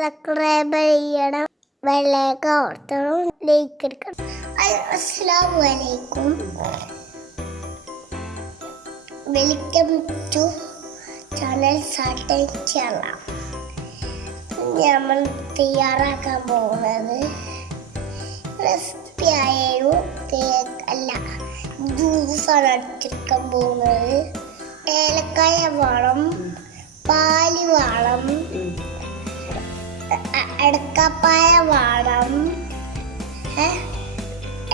Subscribe ചെയ്യണം, bell icon ഓർത്തണം, like എടുക്കണം. അസ്സലാമു അലൈക്കും. വെൽക്കം ടു ചാനൽ സാട്ടേച്ചല്ല. നമ്മൾ തയ്യാറാക്കാൻ പോകുന്നത് റെസിപ്പി ആയൊരു കേക്ക് അല്ല, ജ്യൂസാണ് അടിച്ചെടുക്കാൻ പോകുന്നത്. ഏലക്കായ വേണം, പാല് വേണം, അടക്കപ്പായ വേണം,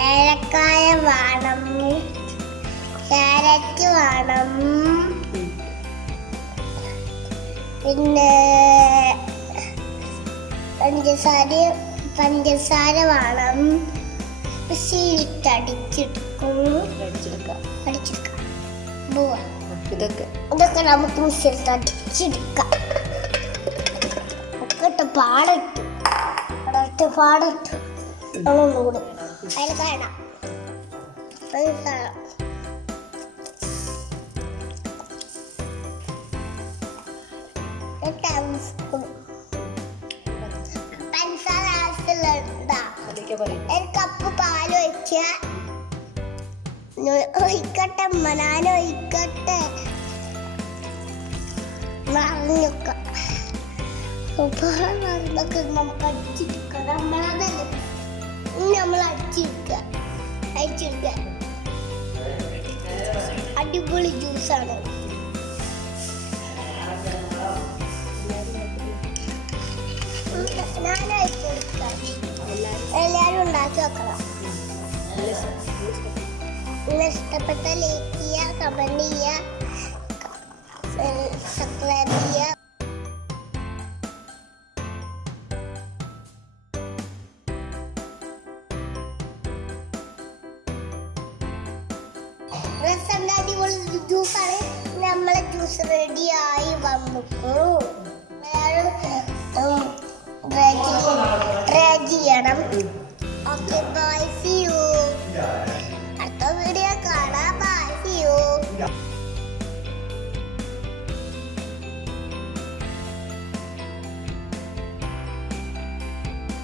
ഏലക്കായ വേണം, ക്യാരറ്റ് വേണം, പിന്നെ പഞ്ചസാര വേണം. സീറ്റ് അടിച്ചെടുക്കാം. ഇതൊക്കെ നമുക്ക് മിക്സിയിലിട്ട് അടിച്ചെടുക്കാം. പാടട്ടു ഒന്നുകൂടി അതിൽ കാണാം. ഒരു കപ്പ് പാല് ഒഴിക്കട്ടെ, ഞാനൊഴിക്കട്ടെ. നമുക്ക് അടിച്ചെടുക്കാം. നമ്മൾ അടിച്ചെടുക്കുക. അടിപൊളി ജ്യൂസാണ്. എല്ലാരും ഉണ്ടാക്കി വെക്കണം. ഇഷ്ടപ്പെട്ട ലൈക്ക് ചെയ്യുക, കമന്റ് ചെയ്യുക, സബ്സ്ക്രൈബ് ചെയ്യുക. അടിപൊളി ജ്യൂസാണ്. നമ്മളെ ജ്യൂസ് റെഡിയായി വന്നു.